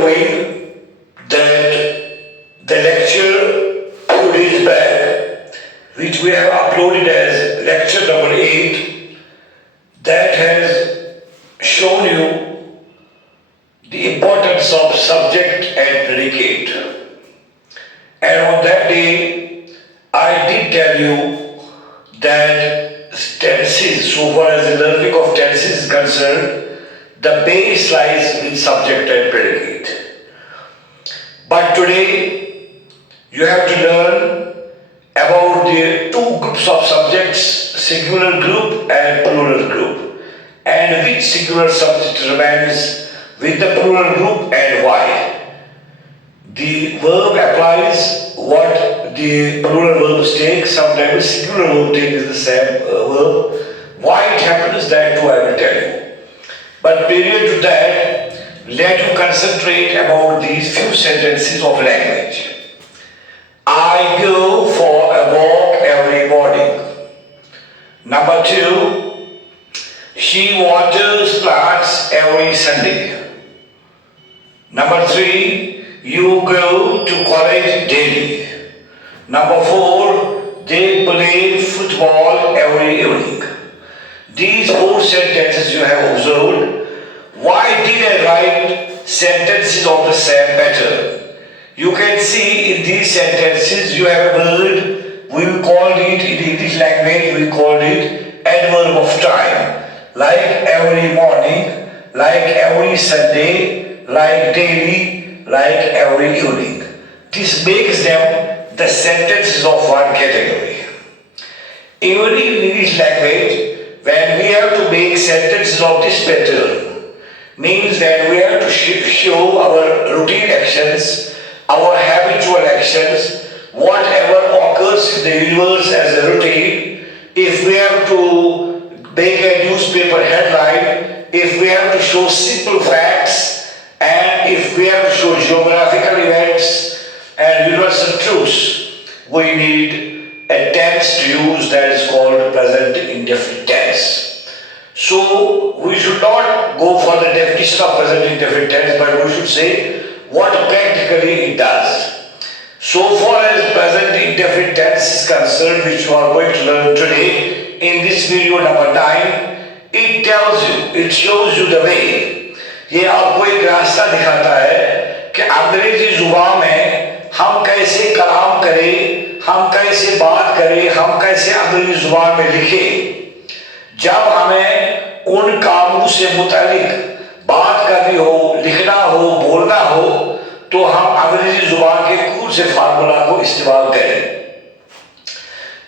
knowing that the lecture 2 days back, which we have uploaded as lecture number 8, that has shown you the importance of subject and predicate. And on that day, I did tell you that tenses, so far as the learning of tenses is concerned, the base lies with subject and predicate. But today, you have to learn about the two groups of subjects, singular group and plural group, and which singular subject remains with the plural group and why. The verb applies what the plural verbs take. Sometimes singular verb takes the same verb. Why it happens, that too I will tell you. But prior to that, let you concentrate about these few sentences of language. I go for a walk every morning. Number 2, she waters plants every Sunday. Number 3, you go to college daily. Number 4, they play football every evening. These 4 sentences you have observed. Why did I write sentences of the same pattern? You can see in these sentences you have a word, we called it in English language, we called it adverb of time. Like every morning, like every Sunday, like daily, like every evening. This makes them the sentences of one category. Even in English language, when we have to make sentences of this pattern, means that we have to show our routine actions, our habitual actions, whatever occurs in the universe as a routine. If we have to make a newspaper headline, if we have to show simple facts, and if we have to show geographical events and universal truths, we need a tense to use that is called present indefinite tense. So we should not go for the definition of present indefinite tense, but we should say what practically it does. So far as present indefinite tense is concerned, which you are going to learn today in this video number 9, it tells you, it shows you the way. ये आपको एक रास्ता दिखाता है कि अंग्रेजी जुबान में हम कैसे कलाम करें, हम कैसे बात करें, हम कैसे अंग्रेजी जुबान में लिखें। जब हमें उन कामों से मुतालिक बात करनी हो, लिखना हो, बोलना हो, तो हम अंग्रेजी जुबान के कौन से फार्मूला को इस्तेमाल करें।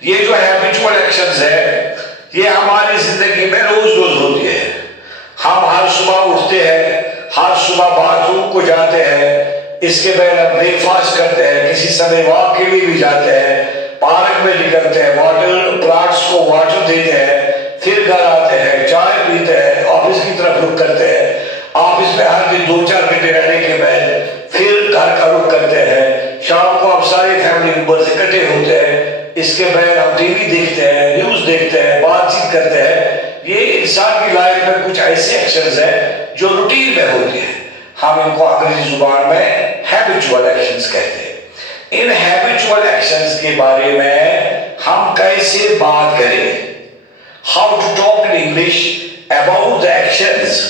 ये जो हैबिचुअल एक्शंस है, ये हमारी जिंदगी में रोज रोज होती है। हम हर सुबह उठते हैं, हर सुबह बाथरूम को जाते हैं, इसके बाद हम ब्रेकफास्ट करते हैं, किसी समय वॉक के लिए भी जाते हैं, पार्क में निकलते हैं, वाटर प्लांट्स को वाटर देते हैं, फिर घर आते हैं, चाय पीते हैं, ऑफिस की तरफ रुख करते हैं, ऑफिस में हर दिन 2-4 घंटे रहने के बाद फिर घर का रुख करते हैं, शाम को हम सारे फैमिली मेंबर्स इकट्ठे होते हैं, इसके बाद हम टीवी देखते हैं, न्यूज़ देखते हैं, बातचीत करते हैं। ये इंसान की लाइफ में कुछ ऐसे एक्शंस हैं जो रूटीन में होते हैं। हम इनको अंग्रेजी जुबान में हैबिचुअल एक्शंस कहते हैं। इन हैबिचुअल एक्शंस के बारे में हम कैसे बात करें, how to talk in English about the actions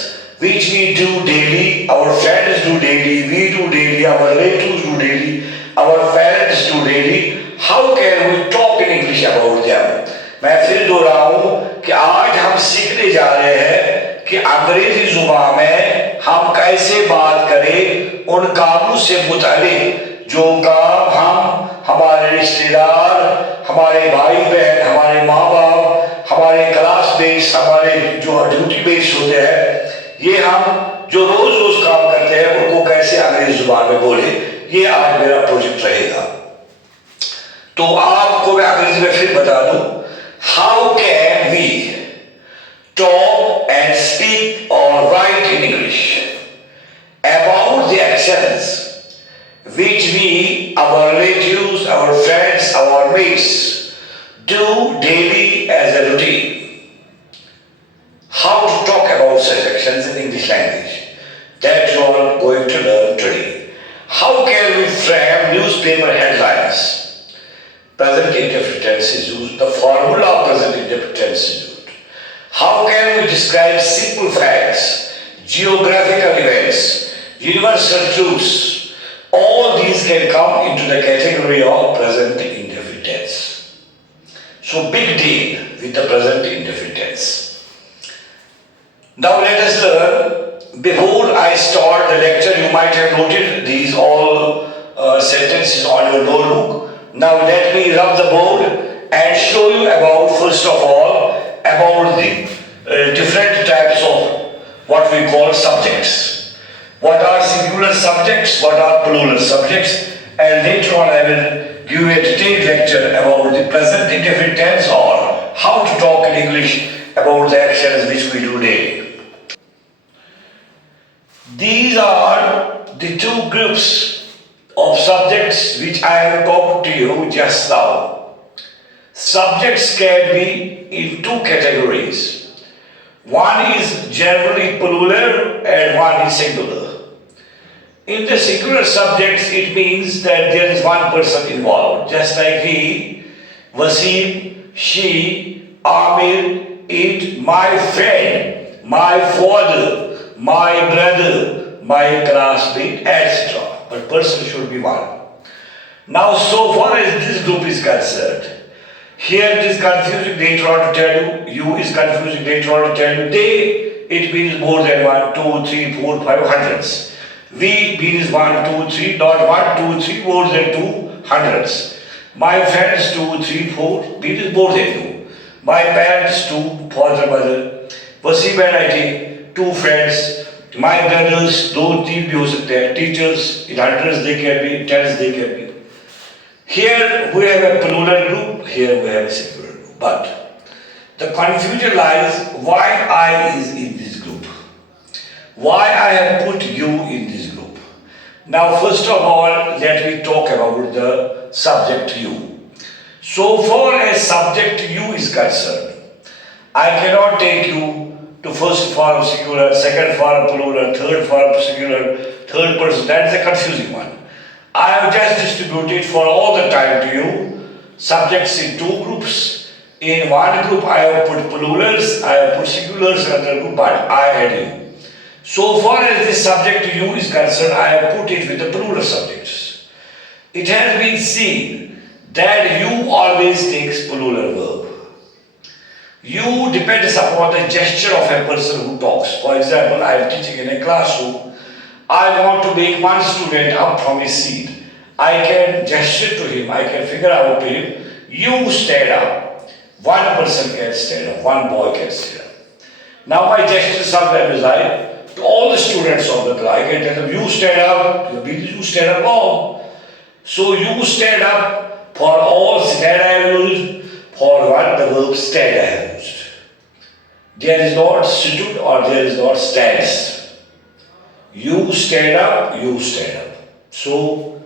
which we do daily, our friends do daily, we do daily, our relatives do daily, our parents do daily. How can we talk in English about them? मैं फिर दोहराऊं कि आज हम सीखने जा रहे हैं कि अंग्रेजी जुबान में हम कैसे बात करें उन कामों से मुतालिक जो काम हम, हमारे रिश्तेदार, हमारे भाई बहन, हमारे माँ बाप, हमारे क्लासमेट्स, हमारे जो ड्यूटी बेस्ड होते हैं, ये हम जो रोज रोज काम करते हैं उनको कैसे अंग्रेजी जुबान में बोले, ये आज मेरा प्रोजेक्ट रहेगा। तो आपको मैं अंग्रेजी में फिर बता दूं, how can we talk and speak और write in English about the actions which we, our relatives, our friends, our mates do daily as a routine. How to talk about such actions in English language. that you are going to learn today. How can we frame newspaper headlines? Present indefinite tense is used. The formula of present indefinite tense is used. How can we describe simple facts, geographical events, universal truths? All these can come into the category of present indefinite tense. So big deal with the present indefinite tense. Now let us learn. Before I start the lecture, you might have noted these all sentences on your notebook. Now let me rub the board and show you about, first of all, about the different types of what we call subjects. What are singular subjects, what are plural subjects, and later on I will give you a detailed lecture about the present indefinite tense or how to talk in English about the actions which we do daily. These are the two groups of subjects which I have talked to you just now. Subjects can be in two categories. One is generally plural and one is singular. In the singular subjects, it means that there is one person involved, just like he, Wasim, she, Amir, it, my friend, my father, my brother, my classmate, etc. But person should be one. Now, so far as this group is concerned, here it is confusing later on to tell you, you is confusing later on to tell you, they, it means more than 1, 2, 3, 4, 5 hundreds. We means 1, 2, 3, not 1, 2, 3, more than 2 hundreds. My friends 2, 3, 4 means more than 2. My parents 2, father, mother. Wasim and I take 2 friends. My brothers 2, 3 भी हो सकते हैं. Teachers in hundreds they can be, tens they can be. Here we have a plural group, here we have a singular group. But the confusion lies why I is in this group. Why I have put you in this group. Now first of all, let me talk about the subject you. So far as subject you is concerned, I cannot take you to first form singular, second form plural, third form singular, third person. That is a confusing one. I have just distributed for all the time to you subjects in 2 groups. In one group I have put plurals, I have put singulars, another group, but I had you. So far as this subject to you is concerned, I have put it with the plural subjects. It has been seen that you always takes plural verb. You depends upon the gesture of a person who talks. For example, I am teaching in a classroom. I want to make one student up from his seat. I can gesture to him, I can figure out to him, you stand up. One person can stand up, one boy can stand up. Now my gesture sometimes is like, to all the students of the class, I can tell them, you stand up, you stand up all. So you stand up for all stand I have used, for what the verb stand I have used. There is not stood or there is not stands. You stand up, you stand up. So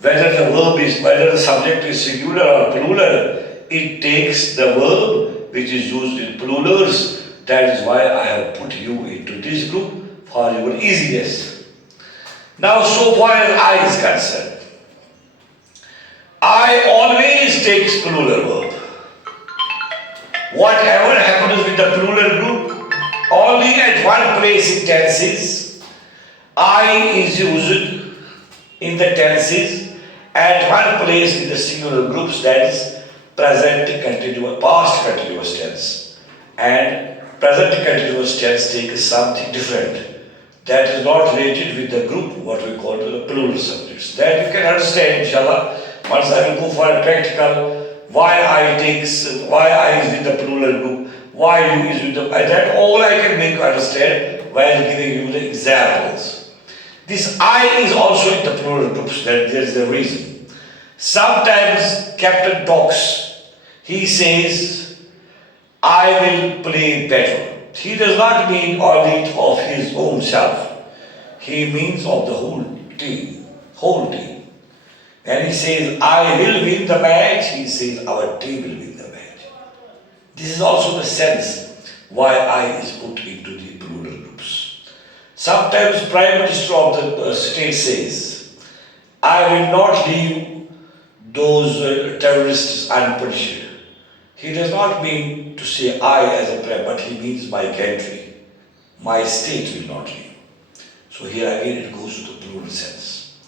whether the verb is, whether the subject is singular or plural, it takes the verb which is used in plurals. That is why I have put you into this group for your easiness. Now, so far as I is concerned, I always takes plural verb. Whatever happens with the plural group, only at one place in tenses, I is used in the tenses, at one place in the singular groups, that is present continuous, past continuous tense. And present continuous tense takes something different. That is not related with the group, what we call the plural subjects. That you can understand, inshallah, once I will go for a practical, why I is with the plural group, why you is with the, that all I can make you understand while giving you the examples. This I is also in the plural groups, that there is a reason. Sometimes Captain talks, he says, I will play better. He does not mean only of his own self. He means of the whole team. And he says, I will win the match. He says, our team will win the match. This is also the sense why I is put into the plural groups. Sometimes Prime Minister of the state says, I will not leave those terrorists unpunished. He does not mean to say I as a prayer, but he means my country, my state will not leave. So here again it goes to the plural sense.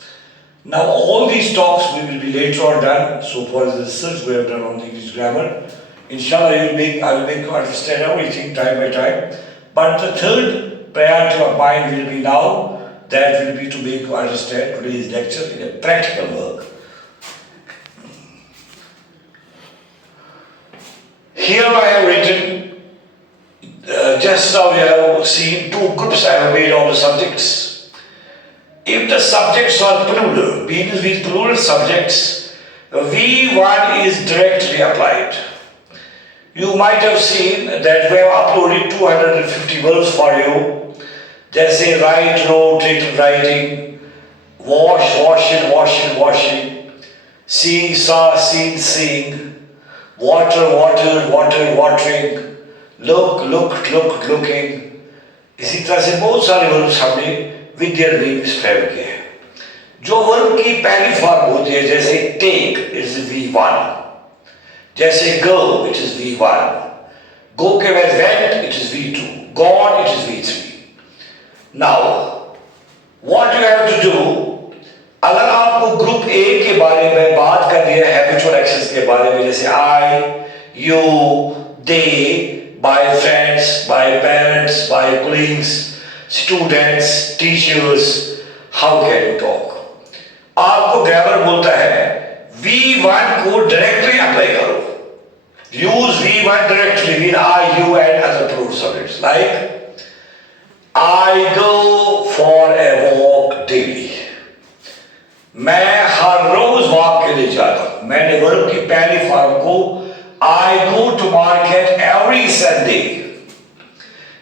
Now all these talks we will be later on done. So for the research we have done on the English grammar, inshallah I will make you understand everything time by time. But the third priority of mine will be now, that will be to make you understand today's lecture in a practical work. Here I have written, just now we have seen two groups I have made of the subjects. If the subjects are plural, begins with plural subjects, V1 is directly applied. You might have seen that we have uploaded 250 verbs for you. They say write, wrote, written, writing, wash, washing, washing, washing, see, saw, seen, seeing, water, water, water, watering, look, looked, looked, looking. इसी तरह से बहुत सारे verbs हमने with their meanings frame किए हैं. जो verb की पहली फॉर्म होती है, जैसे टेक इज V1, जैसे go it is V1, go के बाद went it is V2, gone it is V3. Now what you have to do, अगर आपको ग्रुप ए के बारे में बात करनी है, हैबिचुअल एक्शंस के बारे में, जैसे I, you, they, by friends, by parents, by colleagues, students, teachers, how can you talk? आपको ग्रामर बोलता है V1 को डायरेक्टली अप्लाई करो. Use V1 directly with I, you and other plural subjects. Like, I go for a walk daily. मैं हर रोज walk के लिए जाता हूं. मैंने वर्ब की पहली फॉर्म को I go to market every Sunday.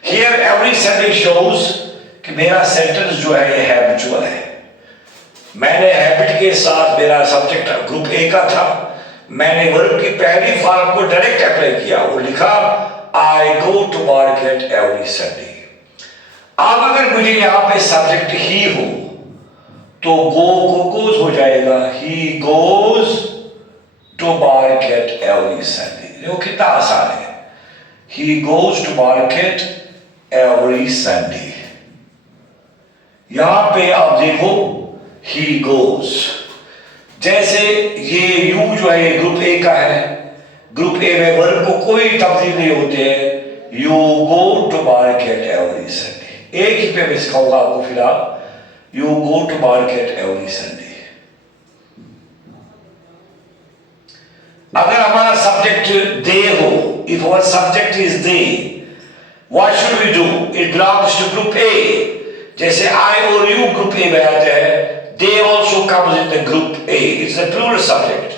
Here every Sunday shows कि मेरा सेंटेंस जो है ये हैबिचुअल है. मैंने हैबिट के साथ मेरा सब्जेक्ट ग्रुप ए का था, मैंने वर्ब की पहली फॉर्म को डायरेक्ट अप्लाई किया और लिखा I go to market every Sunday. अब अगर मुझे यहाँ पे सब्जेक्ट ही हो तो goes हो जाएगा he goes to market every Sunday. देखो कितना आसान है. He goes to market every Sunday. यहां पे आप देखो he goes. जैसे ये यू जो है ग्रुप ए का है, ग्रुप ए में वर्ब को कोई तब्दील नहीं होते हैं. You go to market every Sunday. एक ही पे मैं सिखाऊंगा आपको फिलहाल. You go to market every Sunday. अगर हमारा सब्जेक्ट दे हो, if our subject is they, what should we do? It belongs to group A. जैसे I और you group A में आते हैं, they also comes in the group A. It's a plural subject.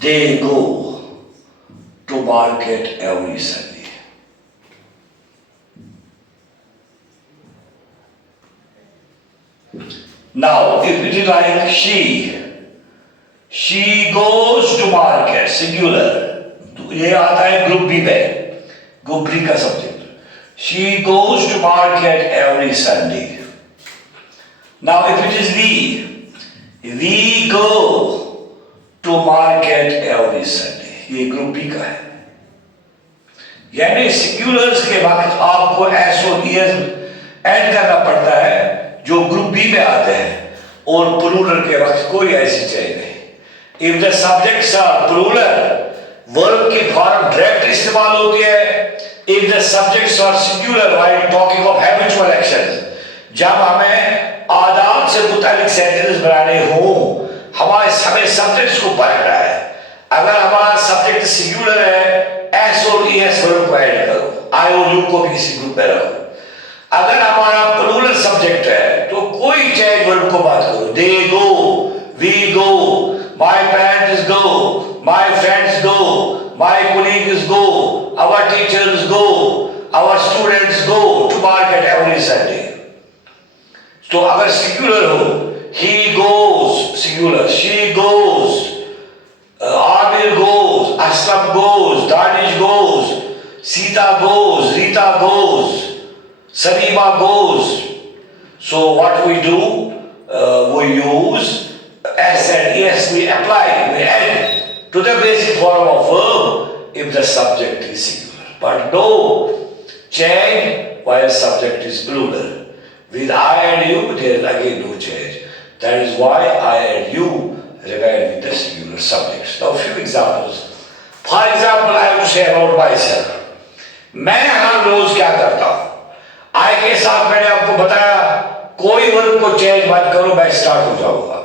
They go to market every Sunday. Now, if it is like she goes to market, singular. ये आता है group B में, group B का subject. She goes to market every Sunday. Now, if it is we go to market every Sunday. ये group B का है. यानी singulars के वक्त आपको एस और ईएस ऐड करना पड़ता है जो ग्रुप बी में आते हैं, और प्लूरल के वक्त कोई ऐसी चीज नहीं. If the subjects are plural, verb की फॉर्म डायरेक्ट इस्तेमाल होती है. If the subjects are singular, while talking of habitual actions, जब हमें आदात से मुतालिक सेंटेंस बनाने हो, हमें सब्जेक्ट्स को पढ़ना है. अगर हमारा सब्जेक्ट सिंगुलर है, एस और ईएस वर्ब को ऐड करो, आई और यू को भी किसी ग्रुप में रखो. अगर हमारा प्लूरल सब्जेक्ट है तो कोई चेंज वर्ब को बात करो. They go, we go, my parents go, my friends go, my colleagues go, our teachers go, our students go to market every Sunday. तो अगर सिंगुलर हो, he goes singular, she goes, Amir goes, Aslam goes, Danish goes, Sita goes, Rita goes, Salima goes. So what we do, we use S and ES, we apply, we add to the basic form of verb if the subject is singular. But no change while subject is plural. With I and you, there is again no change. That is why I and you remain with the singular subjects. Now, a few examples. For example, I have to say about myself. मैं हर रोज क्या करता हूँ? I के साथ मैंने आपको बताया कोई वर्ब को चेंज मत करो, मैं स्टार्ट हो जाऊंगा.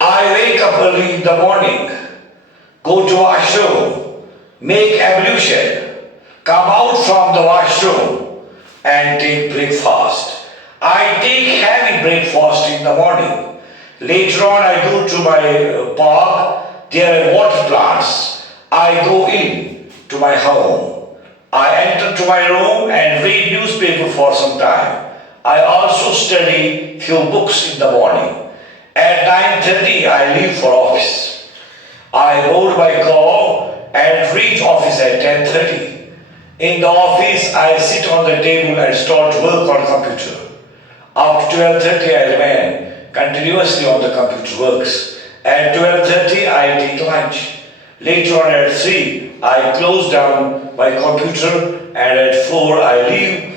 I wake up early in the morning, go to washroom, make ablution, come out from the washroom and take breakfast. I take heavy breakfast in the morning. Later on I go to my park, there are water plants. I go in to my home. I enter to my room and read newspaper for some time. I also study few books in the morning. At 9:30 I leave for office. I board my car and reach office at 10:30. In the office I sit on the table and start work on computer. After 12:30 I remain continuously on the computer works. At 12:30 I take lunch. Later on at 3 I close down my computer and at 4 I leave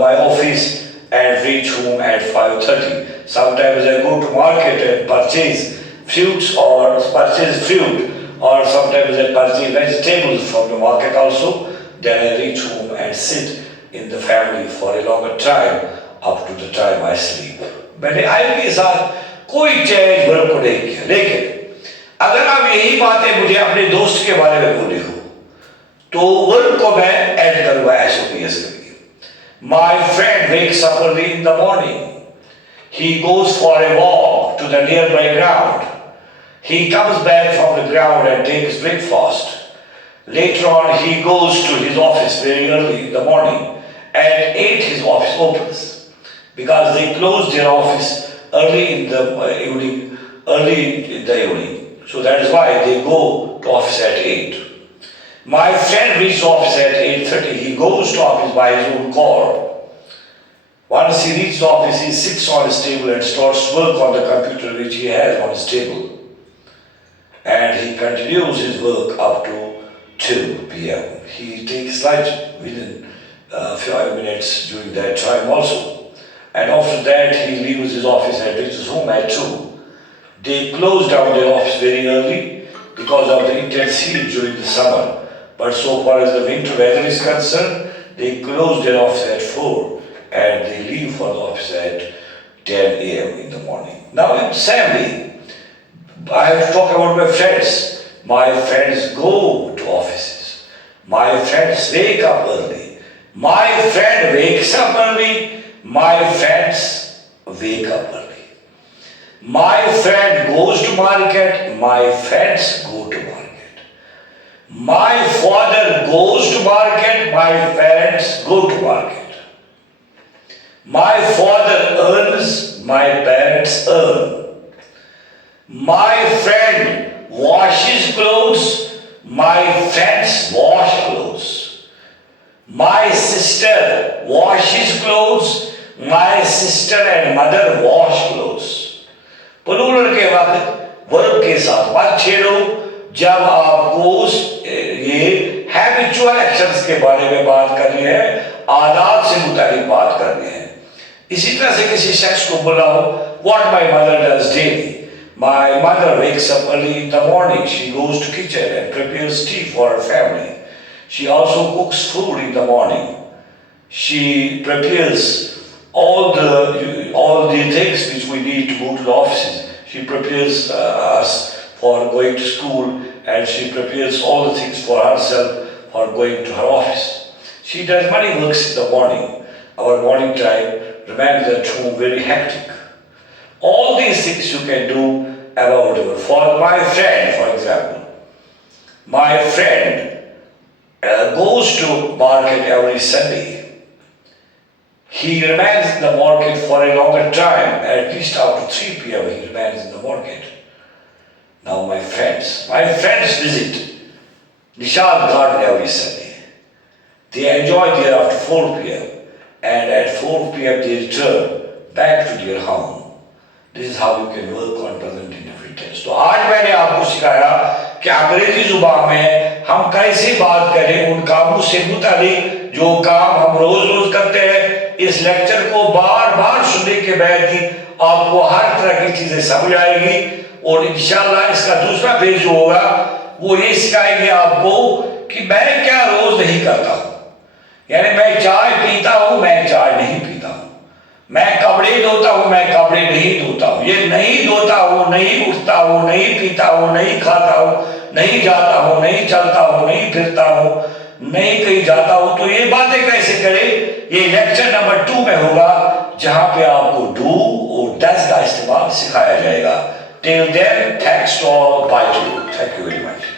my office and reach home at 5:30. Sometimes I go to market and purchase fruits or sometimes I purchase vegetables from the market also. Then I reach home and sit in the family for a longer time up to the time I sleep. मैंने आयु के साथ कोई change verb को नहीं किया, लेकिन अगर आप यही बातें मुझे अपने दोस्त के बारे में बोली हो तो वर्ब को मैं ऐड करूंगा SOPS के लिए. My friend wakes up early in the morning. He goes for a walk to the nearby ground. He comes back from the ground and takes breakfast. Later on, he goes to his office very early in the morning. At 8, his office opens because they close their office early in the evening. So that is why they go to office at 8. My friend reaches office at 8:30. He goes to office by his own car. Once he reaches office, he sits on his table and starts work on the computer which he has on his table. And he continues his work up to 2 p.m. He takes lunch within 5 minutes during that time also. And after that, he leaves his office and reaches home at 2. They close down their office very early because of the intense heat during the summer. But so far as the winter weather is concerned, they close their office at 4 and they leave for the office at 10 a.m. in the morning. Now in the same way, I have to talk about my friends. My friends go to offices. My friends wake up early. My friend wakes up early. My friends wake up early. My friend goes to market. My friends go to market. My father goes to market, my parents go to market. My father earns, my parents earn. My friend washes clothes, my friends wash clothes. My sister washes clothes, my sister and mother wash clothes. Plural के वक्त verb के साथ बात छेड़ो जब आपको ये habitual actions के बारे में बात करनी है, आदत से मुताबिक बात करनी है. इसी तरह से किसी शख्स को बुलाओ, what my mother does daily. My mother wakes up early in the morning. She goes to kitchen and prepares tea for her family. She also cooks food in the morning. She prepares all the things which we need to go to the offices. She prepares us for going to school, and she prepares all the things for herself for going to her office. She does many works in the morning. Our morning time remains at home very hectic. All these things you can do about her. For my friend, for example, my friend goes to market every Sunday. He remains in the market for a longer time, at least up to 3 p.m. he remains in the market. Now my friends visit Nishad Garden every Sunday. They enjoy there after 4 p.m. and at 4 p.m. they return back to their home. This is how you can work on present indefinite tense. तो आज मैंने आपको सिखाया कि अंग्रेजी जुबान में हम कैसे बात करें उन कामों से मुतालिक जो काम हम रोज रोज करते हैं। इस लेक्चर को बार बार सुनने के बाद ही आपको हर तरह की चीजें समझ आएगी और इंशाल्लाह इसका दूसरा पेज जो होगा वो ये सिखाएंगे आपको कि मैं क्या रोज नहीं करता हूं। यानी मैं चाय पीता हूं, मैं चाय नहीं पीता हूं। मैं कपड़े धोता हूं, मैं कपड़े नहीं धोता हूं। ये नहीं धोता हूं, नहीं उठता हूं, नहीं पीता हूं, नहीं खाता हूं, नहीं जाता हूं, नहीं चलता हूं, नहीं फिरता हूं, नहीं कहीं जाता हूं। तो ये बातें कैसे करें, ये लेक्चर नंबर 2 में होगा जहां पे आपको डू और डज का इस्तेमाल सिखाया जाएगा। Till then, thanks to all, bye to you, thank you very much.